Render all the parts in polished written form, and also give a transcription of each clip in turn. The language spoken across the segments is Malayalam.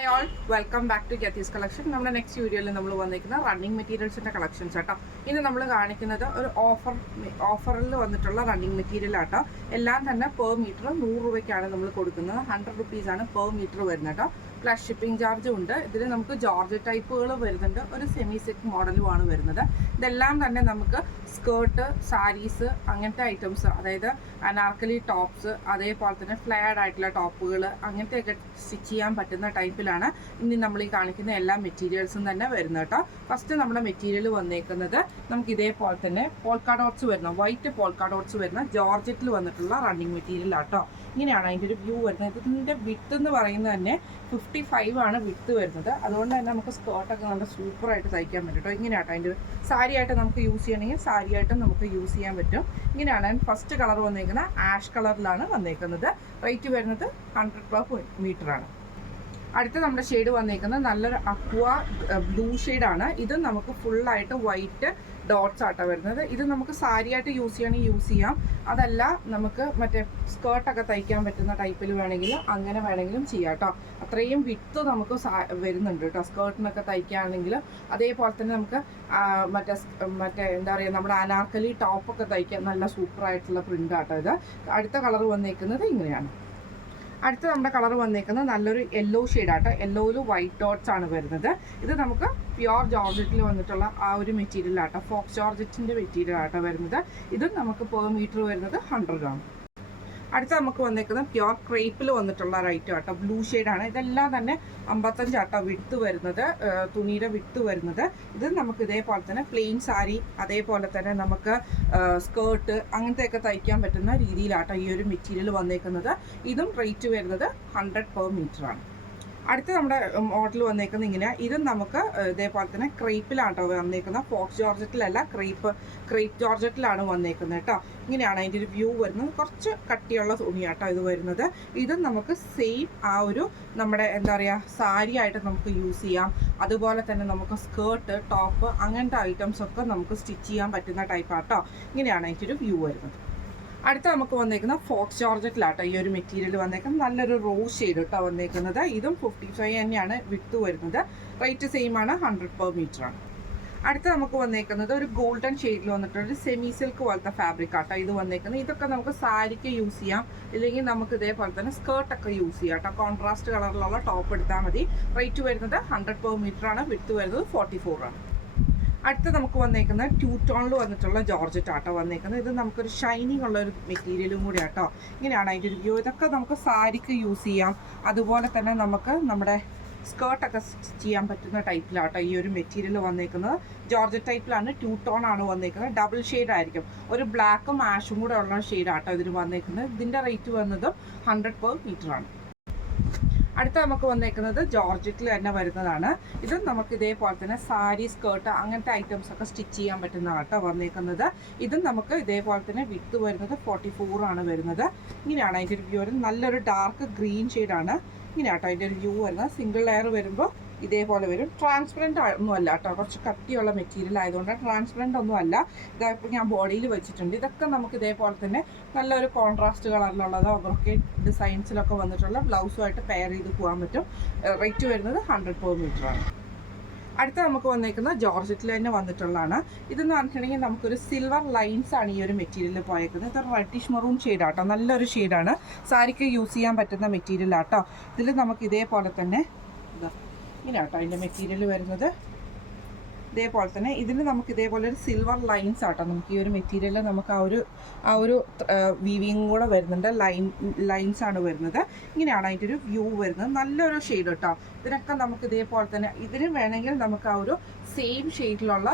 Hi all, welcome back to ജത്തീസ് കളക്ഷൻ. നമ്മുടെ നെക്സ്റ്റ് വീഡിയോയിൽ നമ്മൾ വന്നിരിക്കുന്ന റണ്ണിങ് മെറ്റീരിയൽസിൻ്റെ കളക്ഷൻസ് ആട്ടോ. ഇനി നമ്മൾ കാണിക്കുന്നത് ഒരു ഓഫറിൽ വന്നിട്ടുള്ള റണ്ണിങ് മെറ്റീരിയൽ ആട്ടോ. എല്ലാം തന്നെ പെർ മീറ്റർ 100 രൂപയ്ക്കാണ് നമ്മൾ കൊടുക്കുന്നത്. 100 റുപ്പീസാണ് പെർ മീറ്റർ വരുന്നത് കേട്ടോ. പ്ലസ് ഷിപ്പിംഗ് ചാർജും ഉണ്ട്. ഇതിൽ നമുക്ക് ജോർജ് ടൈപ്പുകൾ വരുന്നുണ്ട്, ഒരു സെമി സെറ്റ് മോഡലുമാണ് വരുന്നത്. ഇതെല്ലാം തന്നെ നമുക്ക് സ്കേർട്ട്, സാരീസ്, അങ്ങനത്തെ ഐറ്റംസ്, അതായത് അനാർക്കലി ടോപ്സ്, അതേപോലെ തന്നെ ഫ്ലെയർഡ് ആയിട്ടുള്ള ടോപ്പുകൾ, അങ്ങനത്തെയൊക്കെ സ്റ്റിച്ച് ചെയ്യാൻ പറ്റുന്ന ടൈപ്പിലാണ് ഇനി നമ്മൾ ഈ കാണിക്കുന്ന എല്ലാ മെറ്റീരിയൽസും തന്നെ വരുന്നത് കേട്ടോ. ഫസ്റ്റ് നമ്മുടെ മെറ്റീരിയൽ വന്നേക്കുന്നത് നമുക്ക് ഇതേപോലെ തന്നെ പോൾക്കാ ഡോട്ട്സ് വരുന്ന, വൈറ്റ് പോൾക്കാ ഡോട്ട്സ് വരുന്ന ജോർജറ്റിൽ വന്നിട്ടുള്ള റണ്ണിങ് മെറ്റീരിയൽ ആട്ടോ. ഇങ്ങനെയാണ് അതിൻ്റെ ഒരു വ്യൂ വരുന്നത്. ഇതിൻ്റെ വിത്ത് എന്ന് പറയുന്നത് തന്നെ 55 ആണ് വിത്ത് വരുന്നത്. അതുകൊണ്ട് തന്നെ നമുക്ക് സ്കേർട്ടൊക്കെ നല്ല സൂപ്പറായിട്ട് തയ്ക്കാൻ പറ്റും കേട്ടോ. ഇങ്ങനെയാട്ടോ അതിൻ്റെ സാരി ആയിട്ട് നമുക്ക് യൂസ് ചെയ്യണമെങ്കിൽ സാരി ആയിട്ട് നമുക്ക് യൂസ് ചെയ്യാൻ പറ്റും. ഇങ്ങനെയാണ് ഫസ്റ്റ് കളർ വന്നേക്കുന്നത്. ആഷ് കളറിലാണ് വന്നേക്കുന്നത്. റേറ്റ് വരുന്നത് 100 per മീറ്റർ ആണ്. അടുത്ത നമ്മുടെ ഷെയ്ഡ് വന്നേക്കുന്നത് നല്ലൊരു അക്വ ബ്ലൂ ഷെയ്ഡാണ്. ഇത് നമുക്ക് ഫുള്ളായിട്ട് വൈറ്റ് ഡോട്ട്സ് ആട്ടോ വരുന്നത്. ഇത് നമുക്ക് സാരിയായിട്ട് യൂസ് ചെയ്യണമെങ്കിൽ യൂസ് ചെയ്യാം. അതല്ല നമുക്ക് മറ്റേ സ്കേർട്ടൊക്കെ തയ്ക്കാൻ പറ്റുന്ന ടൈപ്പിൽ വേണമെങ്കിൽ അങ്ങനെ വേണമെങ്കിലും ചെയ്യാം കേട്ടോ. അത്രയും വിത്ത് നമുക്ക് വരുന്നുണ്ട് കേട്ടോ സ്കേർട്ടിനൊക്കെ തയ്ക്കുകയാണെങ്കിൽ. അതേപോലെ തന്നെ നമുക്ക് മറ്റേ എന്താ പറയുക, നമ്മുടെ അനാർക്കലി ടോപ്പൊക്കെ തയ്ക്കാൻ നല്ല സൂപ്പറായിട്ടുള്ള പ്രിൻ്റാട്ടോ ഇത്. അടുത്ത കളർ വന്നേക്കുന്നത് ഇങ്ങനെയാണ്. അടുത്ത നമ്മുടെ കളർ വന്നേക്കുന്നത് നല്ലൊരു യെല്ലോ ഷെയ്ഡാട്ടോ. യെല്ലോയിൽ വൈറ്റ് ഡോട്ട്സ് ആണ് വരുന്നത്. ഇത് നമുക്ക് പ്യുവർ ജോർജറ്റിൽ വന്നിട്ടുള്ള ആ ഒരു മെറ്റീരിയൽ ആട്ടോ, ഫോക്സ് ജോർജറ്റിൻ്റെ മെറ്റീരിയൽ ആട്ടോ വരുന്നത്. ഇതും നമുക്ക് പെർ മീറ്റർ വരുന്നത് 100 ആണ്. അടുത്ത നമുക്ക് വന്നേക്കുന്നത് പ്യുവർ ക്രേപ്പിൽ വന്നിട്ടുള്ള റൈറ്റ് ആട്ടോ, ബ്ലൂ ഷെയ്ഡാണ്. ഇതെല്ലാം തന്നെ 55 ആട്ടോ വിട്ട് വരുന്നത്, തുണിയുടെ വിട്ട് വരുന്നത്. ഇത് നമുക്ക് ഇതേപോലെ തന്നെ പ്ലെയിൻ സാരി, അതേപോലെ തന്നെ നമുക്ക് സ്കേർട്ട്, അങ്ങനത്തെയൊക്കെ തയ്ക്കാൻ പറ്റുന്ന രീതിയിലാട്ടോ ഈ ഒരു മെറ്റീരിയൽ വന്നേക്കുന്നത്. ഇതും റേറ്റ് വരുന്നത് 100 per മീറ്റർ ആണ്. അടുത്ത നമ്മുടെ മോഡൽ വന്നേക്കുന്നത് ഇങ്ങനെ. ഇതും നമുക്ക് ഇതേപോലെ തന്നെ ക്രേപ്പിലാണ് കേട്ടോ വന്നേക്കുന്നത്. ഫോക്സ് ജോർജറ്റിലല്ല, ക്രേപ്പ് ജോർജറ്റിലാണ് വന്നേക്കുന്നത് കേട്ടോ. ഇങ്ങനെയാണ് അതിൻ്റെ ഒരു വ്യൂ വരുന്നത്. കുറച്ച് കട്ടിയുള്ള തുണിയാട്ടോ ഇത് വരുന്നത്. ഇതും നമുക്ക് സെയിം ആ ഒരു നമ്മുടെ എന്താ പറയുക സാരി ആയിട്ട് നമുക്ക് യൂസ് ചെയ്യാം. അതുപോലെ തന്നെ നമുക്ക് സ്കേർട്ട്, ടോപ്പ്, അങ്ങനത്തെ ഐറ്റംസൊക്കെ നമുക്ക് സ്റ്റിച്ച് ചെയ്യാൻ പറ്റുന്ന ടൈപ്പാട്ടോ. ഇങ്ങനെയാണ് അതിൻ്റെ ഒരു വ്യൂ വരുന്നത്. അടുത്ത നമുക്ക് വന്നേക്കുന്ന ഫോക്സ് ജോർജറ്റിലാട്ടോ ഈ ഒരു മെറ്റീരിയൽ വന്നേക്കുന്നത്. നല്ലൊരു റോസ് ഷെയ്ഡ് കേട്ടോ വന്നേക്കുന്നത്. ഇതും 55 തന്നെയാണ് വിട്ട് വരുന്നത്. റേറ്റ് സെയിം ആണ്, 100 per മീറ്റർ ആണ്. അടുത്ത നമുക്ക് വന്നേക്കുന്നത് ഒരു ഗോൾഡൻ ഷെയ്ഡിൽ വന്നിട്ടുള്ള ഒരു സെമി സിൽക്ക് പോലത്തെ ഫാബ്രിക് ആട്ടോ ഇത് വന്നേക്കുന്നത്. ഇതൊക്കെ നമുക്ക് സാരിക്ക് യൂസ് ചെയ്യാം, ഇല്ലെങ്കിൽ നമുക്ക് ഇതേപോലെ തന്നെ സ്കേർട്ടൊക്കെ യൂസ് ചെയ്യാം കേട്ടോ. കോൺട്രാസ്റ്റ് കളറിലുള്ള ടോപ്പ് എടുത്താൽ മതി. റേറ്റ് വരുന്നത് 100 per മീറ്റർ ആണ്. വിട്ട് വരുന്നത് 44 ആണ്. അടുത്ത നമുക്ക് വന്നേക്കുന്നത് ടൂ ടോണിൽ വന്നിട്ടുള്ള ജോർജറ്റ് ആട്ടോ വന്നേക്കുന്നത്. ഇത് നമുക്കൊരു ഷൈനിങ് ഉള്ള ഒരു മെറ്റീരിയലും കൂടി ആട്ടോ. ഇങ്ങനെയാണ് അതിൻ്റെ ഒരു വ്യൂ. ഇതൊക്കെ നമുക്ക് സാരിക്ക് യൂസ് ചെയ്യാം. അതുപോലെ തന്നെ നമുക്ക് നമ്മുടെ സ്കേർട്ടൊക്കെ സ്റ്റിച്ച് ചെയ്യാൻ പറ്റുന്ന ടൈപ്പിലാട്ടോ ഈ ഒരു മെറ്റീരിയൽ വന്നേക്കുന്നത്. ജോർജറ്റ് ടൈപ്പിലാണ്, ടൂ ടോൺ ആണ് വന്നേക്കുന്നത്. ഡബിൾ ഷെയ്ഡ് ആയിരിക്കും, ഒരു ബ്ലാക്കും ആഷും കൂടെ ഉള്ള ഷെയ്ഡാട്ടോ ഇതിന് വന്നേക്കുന്നത്. ഇതിൻ്റെ റേറ്റ് വന്നതും 100 per മീറ്റർ ആണ്. അടുത്ത നമുക്ക് വന്നേക്കുന്നത് ജോർജറ്റിൽ തന്നെ വരുന്നതാണ്. ഇതും നമുക്ക് ഇതേപോലെ തന്നെ സാരി, സ്കേർട്ട്, അങ്ങനത്തെ ഐറ്റംസ് ഒക്കെ സ്റ്റിച്ച് ചെയ്യാൻ പറ്റുന്നതാണ് കേട്ടോ വന്നേക്കുന്നത്. ഇതും നമുക്ക് ഇതേപോലെ തന്നെ വിത്ത് വരുന്നത് 44 ആണ് വരുന്നത്. ഇങ്ങനെയാണ് അതിൻ്റെ ഒരു വ്യൂ വരുന്നത്. നല്ലൊരു ഡാർക്ക് ഗ്രീൻ ഷെയ്ഡാണ്. ഇങ്ങനെയാട്ടോ അതിൻ്റെ ഒരു വ്യൂ വരുന്നത്. സിംഗിൾ ലെയർ വരുമ്പോൾ ഇതേപോലെ വരും. ട്രാൻസ്പെറൻറ്റ് ഒന്നും അല്ല കേട്ടോ, കുറച്ച് കട്ടിയുള്ള മെറ്റീരിയൽ ആയതുകൊണ്ട് ട്രാൻസ്പെറൻറ്റ് ഒന്നും അല്ല. ഇതായപ്പോൾ ഞാൻ ബോഡിയിൽ വെച്ചിട്ടുണ്ട്. ഇതൊക്കെ നമുക്ക് ഇതേപോലെ തന്നെ നല്ലൊരു കോൺട്രാസ്റ്റ് കളറിലുള്ളതോ ബ്രൊക്കേഡ് ഡിസൈൻസിലൊക്കെ വന്നിട്ടുള്ള ബ്ലൗസുമായിട്ട് പെയർ ചെയ്ത് പോകാൻ പറ്റും. റേറ്റ് വരുന്നത് 100 per മീറ്റർ ആണ്. അടുത്ത നമുക്ക് വന്നേക്കുന്നത് ജോർജറ്റിൽ തന്നെ വന്നിട്ടുള്ളതാണ്. ഇതെന്ന് പറഞ്ഞിട്ടുണ്ടെങ്കിൽ നമുക്കൊരു സിൽവർ ലൈൻസ് ആണ് ഈ ഒരു മെറ്റീരിയൽ പോയേക്കുന്നത്. ഇതൊരു റെഡിഷ് മെറൂൺ ഷെയ്ഡാട്ടോ, നല്ലൊരു ഷെയ്ഡാണ്. സാരിക്ക് യൂസ് ചെയ്യാൻ പറ്റുന്ന മെറ്റീരിയലാട്ടോ. ഇതിൽ നമുക്ക് ഇതേപോലെ തന്നെ ഇങ്ങനെയാട്ടോ അതിൻ്റെ മെറ്റീരിയൽ വരുന്നത്. ഇതേപോലെ തന്നെ ഇതിന് നമുക്ക് ഇതേപോലെ ഒരു സിൽവർ ലൈൻസ് ആട്ടോ നമുക്ക് ഈ ഒരു മെറ്റീരിയൽ നമുക്ക് ആ ഒരു വീവിങ് കൂടെ വരുന്നുണ്ട്. ലൈൻസ് ആണ് വരുന്നത്. ഇങ്ങനെയാണ് അതിൻ്റെ ഒരു വ്യൂ വരുന്നത്. നല്ലൊരു ഷെയ്ഡ് കേട്ടോ. ഇതിനൊക്കെ നമുക്ക് ഇതേപോലെ തന്നെ ഇതിന് വേണമെങ്കിൽ നമുക്ക് ആ ഒരു സെയിം ഷെയ്ഡിലുള്ള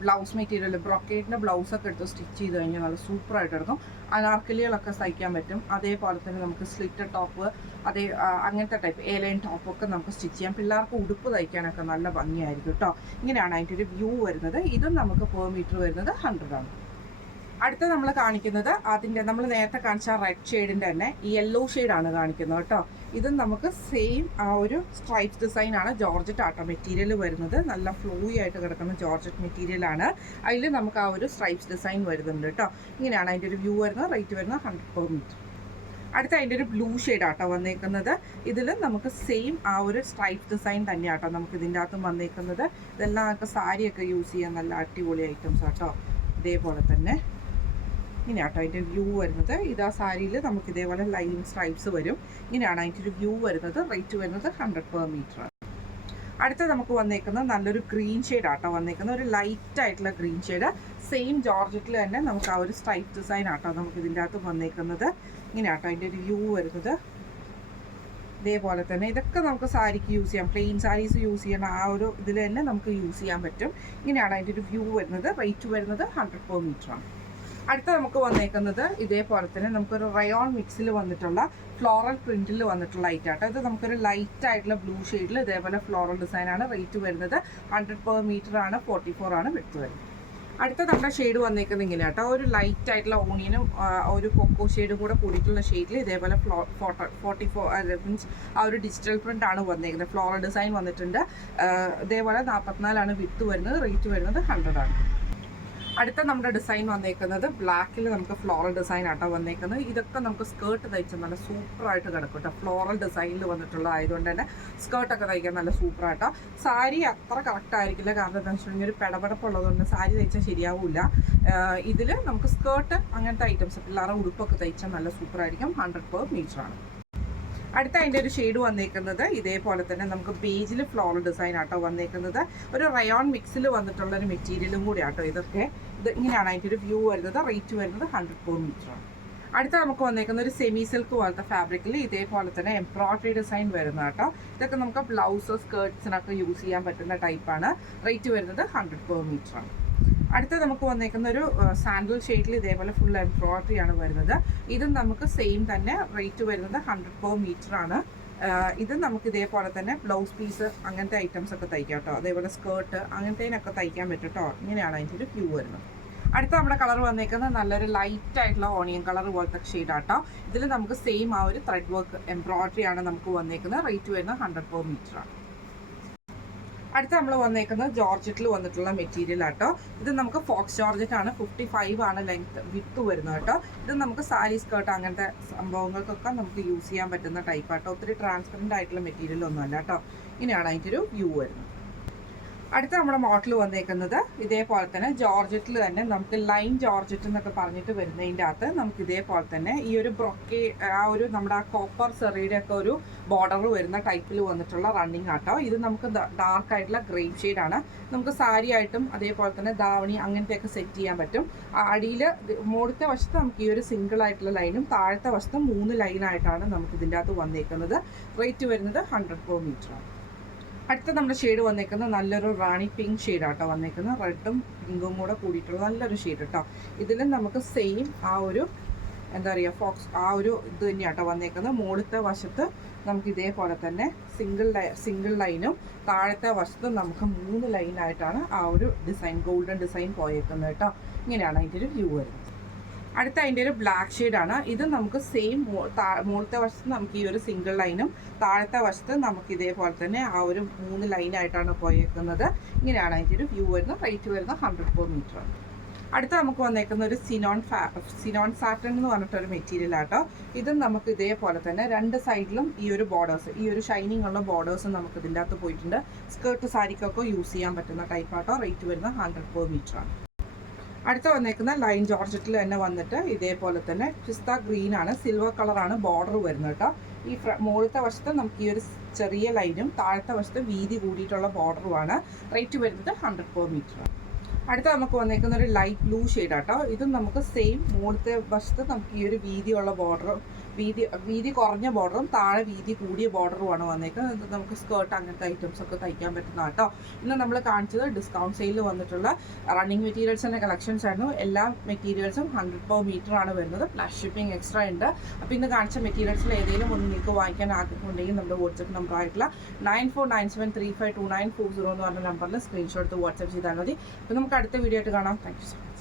ബ്ലൗസ് മെറ്റീരിയൽ, ബ്രൊക്കേഡിൻ്റെ ബ്ലൗസൊക്കെ എടുത്ത് സ്റ്റിച്ച് ചെയ്ത് കഴിഞ്ഞാൽ നല്ല സൂപ്പറായിട്ട് എടുക്കും. അനാർക്കലികളൊക്കെ തയ്ക്കാൻ പറ്റും. അതേപോലെ തന്നെ നമുക്ക് സ്ലിറ്റ് ടോപ്പ്, അങ്ങനത്തെ ടൈപ്പ് എലൈൻ ടോപ്പൊക്കെ നമുക്ക് സ്റ്റിച്ച് ചെയ്യാം. പിള്ളേർക്ക് ഉടുപ്പ് തയ്ക്കാനൊക്കെ നല്ല ഭംഗിയായിരിക്കും കേട്ടോ. ഇങ്ങനെയാണ് അതിൻ്റെ ഒരു വ്യൂ വരുന്നത്. ഇതും നമുക്ക് പെർ മീറ്റർ വരുന്നത് 100 ആണ്. അടുത്ത നമ്മൾ കാണിക്കുന്നത് അതിൻ്റെ നമ്മൾ നേരത്തെ കാണിച്ച റെഡ് ഷെയ്ഡിൻ്റെ തന്നെ യെല്ലോ ഷെയ്ഡാണ് കാണിക്കുന്നത് കേട്ടോ. ഇതും നമുക്ക് സെയിം ആ ഒരു സ്ട്രൈപ്സ് ഡിസൈനാണ്. ജോർജറ്റ് ആട്ടോ മെറ്റീരിയൽ വരുന്നത്. നല്ല ഫ്ലോയി ആയിട്ട് കിടക്കുന്ന ജോർജറ്റ് മെറ്റീരിയലാണ്. അതിൽ നമുക്ക് ആ ഒരു സ്ട്രൈപ്സ് ഡിസൈൻ വരുന്നുണ്ട് കേട്ടോ. ഇങ്ങനെയാണ് അതിൻ്റെ ഒരു വ്യൂ വരുന്നത്. റേറ്റ് വരുന്നത് 100 per മീറ്റർ. അടുത്ത അതിൻ്റെ ഒരു ബ്ലൂ ഷെയ്ഡാട്ടോ വന്നേക്കുന്നത്. ഇതിൽ നമുക്ക് സെയിം ആ ഒരു സ്ട്രൈപ്പ് ഡിസൈൻ തന്നെയാട്ടോ നമുക്ക് ഇതിൻ്റെ അകത്തും വന്നേക്കുന്നത്. ഇതെല്ലാം നമുക്ക് സാരിയൊക്കെ യൂസ് ചെയ്യാൻ നല്ല അടിപൊളി ഐറ്റംസ് ആട്ടോ. ഇതേപോലെ തന്നെ ഇങ്ങനെയാട്ടോ അതിൻ്റെ വ്യൂ വരുന്നത്. ഇതാ സാരിയിൽ നമുക്ക് ഇതേപോലെ ലൈൻ സ്ട്രൈപ്സ് വരും. ഇങ്ങനെയാണ് അതിൻ്റെ ഒരു വ്യൂ വരുന്നത്. റേറ്റ് വരുന്നത് 100 per meter ആണ്. അടുത്ത നമുക്ക് വന്നേക്കുന്നത് നല്ലൊരു ഗ്രീൻ ഷെയ്ഡ് ആട്ടോ വന്നേക്കുന്നത്. ഒരു ലൈറ്റ് ആയിട്ടുള്ള ഗ്രീൻ ഷെയ്ഡ്. സെയിം ജോർജറ്റിൽ തന്നെ നമുക്ക് ആ ഒരു സ്ട്രൈപ്പ് ഡിസൈൻ ആട്ടോ നമുക്ക് ഇതിൻ്റെ അകത്ത് വന്നേക്കുന്നത്. ഇങ്ങനെയാട്ടോ അതിൻ്റെ ഒരു വ്യൂ വരുന്നത്. ഇതേപോലെ തന്നെ ഇതൊക്കെ നമുക്ക് സാരിക്ക് യൂസ് ചെയ്യാം. പ്ലെയിൻ സാരീസ് യൂസ് ചെയ്യണം ആ ഒരു ഇതിൽ തന്നെ നമുക്ക് യൂസ് ചെയ്യാൻ പറ്റും. ഇങ്ങനെയാണ് അതിൻ്റെ ഒരു വ്യൂ വരുന്നത്. റേറ്റ് വരുന്നത് 100 per meter ആണ്. അടുത്ത നമുക്ക് വന്നേക്കുന്നത് ഇതേപോലെ തന്നെ നമുക്കൊരു റയോൺ മിക്സിൽ വന്നിട്ടുള്ള ഫ്ലോറൽ പ്രിന്റിൽ വന്നിട്ടുള്ള ലൈറ്റ് ആട്ടോ. ഇത് നമുക്കൊരു ലൈറ്റ് ആയിട്ടുള്ള ബ്ലൂ ഷെയ്ഡിൽ ഇതേപോലെ ഫ്ലോറൽ ഡിസൈനാണ്. റേറ്റ് വരുന്നത് 100 per meter ആണ്. 44 ആണ് വിഡ്ത്ത് വരുന്നത്. അടുത്ത നമ്മുടെ ഷെയ്ഡ് വന്നേക്കുന്നത് ഇങ്ങനെ കേട്ടോ. ഒരു ലൈറ്റ് ആയിട്ടുള്ള ഓണിയനും ഒരു കൊക്കോ ഷെയ്ഡും കൂടെ കൂടിയിട്ടുള്ള ഷെയ്ഡിൽ ഇതേപോലെ 44 മീൻസ് ആ ഒരു ഡിജിറ്റൽ പ്രിന്റ് ആണ് വന്നേക്കുന്നത്. ഫ്ലോറൽ ഡിസൈൻ വന്നിട്ടുണ്ട്. ഇതേപോലെ 44 ആണ് വിഡ്ത്ത് വരുന്നത്. റേറ്റ് വരുന്നത് 100 ആണ്. അടുത്ത നമ്മുടെ ഡിസൈൻ വന്നേക്കുന്നത് ബ്ലാക്കിൽ നമുക്ക് ഫ്ലോറൽ ഡിസൈൻ ആട്ടോ വന്നേക്കുന്നത്. ഇതൊക്കെ നമുക്ക് സ്കേർട്ട് തയ്ച്ചാൽ നല്ല സൂപ്പറായിട്ട് കിടക്കും കേട്ടോ. ഫ്ലോറൽ ഡിസൈനിൽ വന്നിട്ടുള്ള ആയതുകൊണ്ട് തന്നെ സ്കേർട്ടൊക്കെ തയ്ക്കാൻ നല്ല സൂപ്പറായിട്ടോ. സാരി അത്ര കറക്റ്റ് ആയിരിക്കില്ല, കാരണം എന്താണെന്ന് വെച്ചിട്ടുണ്ടെങ്കിൽ ഒരു പിടപെടപ്പുള്ളതുകൊണ്ട് സാരി തയ്ച്ചാൽ ശരിയാവില്ല. ഇതിൽ നമുക്ക് സ്കേർട്ട് അങ്ങനത്തെ ഐറ്റംസ് പിള്ളേരുടെ ഉടുപ്പൊക്കെ തയ്ച്ചാൽ നല്ല സൂപ്പറായിരിക്കും. 100 per meter ആണ്. അടുത്ത അതിൻ്റെ ഒരു ഷെയ്ഡ് വന്നേക്കുന്നത് ഇതേപോലെ തന്നെ നമുക്ക് ബേജിൽ ഫ്ലോറൽ ഡിസൈൻ ആട്ടോ വന്നേക്കുന്നത്. ഒരു റയോൺ മിക്സിൽ വന്നിട്ടുള്ള ഒരു മെറ്റീരിയലും കൂടി ആട്ടോ ഇതൊക്കെ. ഇത് ഇങ്ങനെയാണ് അതിൻ്റെ ഒരു വ്യൂ വരുന്നത്. റേറ്റ് വരുന്നത് 100 per meter ആണ്. അടുത്ത നമുക്ക് വന്നേക്കുന്ന ഒരു സെമി സിൽക്ക് പോലത്തെ ഫാബ്രിക്കിൽ ഇതേപോലെ തന്നെ എംബ്രോയിഡറി ഡിസൈൻ വരുന്ന കേട്ടോ. ഇതൊക്കെ നമുക്ക് ബ്ലൗസ് സ്കേർട്ട്സിനൊക്കെ യൂസ് ചെയ്യാൻ പറ്റുന്ന ടൈപ്പാണ്. റേറ്റ് വരുന്നത് 100 per meter ആണ്. അടുത്ത നമുക്ക് വന്നേക്കുന്ന ഒരു സാൻഡൽ ഷെയ്ഡിൽ ഇതേപോലെ ഫുൾ എംബ്രോയിഡറി ആണ് വരുന്നത്. ഇതും നമുക്ക് സെയിം തന്നെ. റേറ്റ് വരുന്നത് 100 per meter ആണ്. ഇത് നമുക്ക് ഇതേപോലെ തന്നെ ബ്ലൗസ് പീസ് അങ്ങനത്തെ ഐറ്റംസ് ഒക്കെ തയ്ക്കാം കേട്ടോ. അതേപോലെ സ്കേർട്ട് അങ്ങനത്തേനൊക്കെ തയ്ക്കാൻ പറ്റും കേട്ടോ. ഇങ്ങനെയാണ് അതിൻ്റെ ഒരു വ്യൂ വരുന്നത്. അടുത്ത നമ്മുടെ കളർ വന്നേക്കുന്നത് നല്ലൊരു ലൈറ്റ് ആയിട്ടുള്ള ഓണിയൻ കളർ പോലത്തെ ഷെയ്ഡാട്ടോ. ഇതിൽ നമുക്ക് സെയിം ആ ഒരു ത്രെഡ് വർക്ക് എംബ്രോയിഡറി ആണ് നമുക്ക് വന്നേക്കുന്നത്. റേറ്റ് വരുന്നത് 100 per meter ആണ്. അടുത്ത നമ്മൾ വന്നേക്കുന്നത് ജോർജറ്റിൽ വന്നിട്ടുള്ള മെറ്റീരിയൽ ആട്ടോ. ഇത് നമുക്ക് ഫോക്സ് ജോർജറ്റ് ആണ്. 55 ആണ് ലെങ്ത് വിത്ത് വരുന്നത് കേട്ടോ. ഇത് നമുക്ക് സാരി സ്കേർട്ട് അങ്ങനത്തെ സംഭവങ്ങൾക്കൊക്കെ നമുക്ക് യൂസ് ചെയ്യാൻ പറ്റുന്ന ടൈപ്പ് ആട്ടോ. ഒത്തിരി ട്രാൻസ്പെറൻറ്റ് ആയിട്ടുള്ള മെറ്റീരിയൽ ഒന്നുമല്ല കേട്ടോ. ഇങ്ങനെയാണ് അതിൻ്റെ ഒരു വ്യൂ വരുന്നത്. അടുത്ത നമ്മുടെ മോഡൽ വന്നേക്കുന്നത് ഇതേപോലെ തന്നെ ജോർജറ്റിൽ തന്നെ നമുക്ക് ലൈൻ ജോർജറ്റ് എന്നൊക്കെ പറഞ്ഞിട്ട് വരുന്നതിൻ്റെ അകത്ത് നമുക്ക് ഇതേപോലെ തന്നെ ഈ ഒരു ബ്രൊക്കെ ആ ഒരു നമ്മുടെ ആ കോപ്പർ സെറിയുടെ ഒക്കെ ഒരു ബോർഡർ വരുന്ന ടൈപ്പിൽ വന്നിട്ടുള്ള റണ്ണിങ് ആട്ടോ. ഇത് നമുക്ക് ഡാർക്ക് ആയിട്ടുള്ള ഗ്രേപ്പ് ഷെയ്ഡാണ്. നമുക്ക് സാരി ആയിട്ടും അതേപോലെ തന്നെ ധാവണി അങ്ങനത്തെയൊക്കെ സെറ്റ് ചെയ്യാൻ പറ്റും. അടിയിൽ മുകളിലത്തെ വശത്ത് നമുക്ക് ഈ ഒരു സിംഗിൾ ആയിട്ടുള്ള ലൈനും താഴത്തെ വശത്ത് 3 ലൈനായിട്ടാണ് നമുക്ക് ഇതിൻ്റെ അകത്ത് വന്നേക്കുന്നത്. റേറ്റ് വരുന്നത് 100 per meter ആണ്. അടുത്ത നമ്മുടെ ഷെയ്ഡ് വന്നേക്കുന്നത് നല്ലൊരു റാണി പിങ്ക് ഷെയ്ഡാട്ടോ വന്നേക്കുന്നത്. റെഡും പിങ്കും കൂടെ കൂടിയിട്ടുള്ള നല്ലൊരു ഷെയ്ഡ് കേട്ടോ. ഇതിലും നമുക്ക് സെയിം ആ ഒരു എന്താ പറയുക ഫോക്സ് ആ ഒരു ഇത് തന്നെയാട്ടോ വന്നേക്കുന്നത്. മുകളിലത്തെ വശത്ത് നമുക്ക് ഇതേപോലെ തന്നെ സിംഗിൾ ലൈനും താഴത്തെ വശത്ത് നമുക്ക് 3 ലൈനായിട്ടാണ് ആ ഒരു ഡിസൈൻ ഗോൾഡൻ ഡിസൈൻ പോയേക്കുന്നത് കേട്ടോ. ഇങ്ങനെയാണ് അതിൻ്റെ ഒരു വ്യൂ വരുന്നത്. അടുത്ത അതിൻ്റെ ഒരു ബ്ലാക്ക് ഷെയ്ഡാണ്. ഇത് നമുക്ക് സെയിം മുകളിലത്തെ വശത്ത് നമുക്ക് ഈ ഒരു സിംഗിൾ ലൈനും താഴത്തെ വശത്ത് നമുക്ക് ഇതേപോലെ തന്നെ ആ ഒരു 3 ലൈനായിട്ടാണ് പോയേക്കുന്നത്. ഇങ്ങനെയാണ് അതിൻ്റെ ഒരു വ്യൂ വരുന്നത്. റേറ്റ് വരുന്നത് 100 per meter ആണ്. അടുത്ത നമുക്ക് വന്നേക്കുന്ന ഒരു സിനോൺ സാറ്റൻ എന്ന് പറഞ്ഞിട്ടൊരു മെറ്റീരിയൽ ആട്ടോ. ഇതും നമുക്ക് ഇതേപോലെ തന്നെ 2 സൈഡിലും ഈ ഒരു ബോർഡേഴ്സ് ഈ ഒരു ഷൈനിങ് ഉള്ള ബോർഡേഴ്സ് നമുക്ക് ഇതിൻ്റെ അകത്ത് പോയിട്ടുണ്ട്. സ്കേർട്ട് സാരിക്കൊക്കെ യൂസ് ചെയ്യാൻ പറ്റുന്ന ടൈപ്പ് ആട്ടോ. റേറ്റ് വരുന്നത് 100 per meter ആണ്. അടുത്ത വന്നേക്കുന്ന ലൈൻ ജോർജറ്റിൽ തന്നെ വന്നിട്ട് ഇതേപോലെ തന്നെ പിസ്ത ഗ്രീൻ ആണ്. സിൽവർ കളറാണ് ബോർഡർ വരുന്നത് കേട്ടോ. ഈ മുകളിലത്തെ വശത്ത് നമുക്ക് ഈ ഒരു ചെറിയ ലൈനും താഴത്തെ വശത്ത് വീതി കൂടിയിട്ടുള്ള ബോർഡറുമാണ്. റേറ്റ് വരുന്നത് 100 per meter ആണ്. അടുത്ത നമുക്ക് വന്നേക്കുന്ന ഒരു ലൈറ്റ് ബ്ലൂ ഷെയ്ഡ് ആട്ടോ. ഇതും നമുക്ക് സെയിം മുകളിലത്തെ വശത്ത് നമുക്ക് ഈ ഒരു വീതിയുള്ള ബോർഡറും വീതി കുറഞ്ഞ ബോർഡറും താഴെ വീതി കൂടിയ ബോർഡറുമാണ് വന്നേക്കുന്നത്. നമുക്ക് സ്കേർട്ട് അങ്ങനത്തെ ഐറ്റംസ് ഒക്കെ തയ്ക്കാൻ പറ്റുന്ന കേട്ടോ. ഇന്ന് നമ്മൾ കാണിച്ചത് ഡിസ്കൗണ്ട് സെയിലിൽ വന്നിട്ടുള്ള റണ്ണിങ് മെറ്റീരിയൽസിൻ്റെ കളക്ഷൻസ് ആയിരുന്നു. എല്ലാ മെറ്റീരിയൽസും 100 per meter ആണ് വരുന്നത്. പ്ലസ് ഷിപ്പിംഗ് എക്സ്ട്രാ ഉണ്ട്. അപ്പോൾ ഇന്ന് കാണിച്ച മെറ്റീരിയൽസിൽ ഏതെങ്കിലും ഒന്ന് നിങ്ങൾക്ക് വാങ്ങിക്കാൻ ആഗ്രഹമുണ്ടെങ്കിൽ നമ്മുടെ വാട്സപ്പ് നമ്പർ ആയിട്ടുള്ള 9497352940 എന്ന് പറഞ്ഞ നമ്പറിൽ സ്ക്രീൻഷോട്ട് വാട്സപ്പ് ചെയ്താൽ മതി. അപ്പോൾ നമുക്ക് അടുത്ത വീഡിയോ ആയിട്ട് കാണാം. Thank you so much.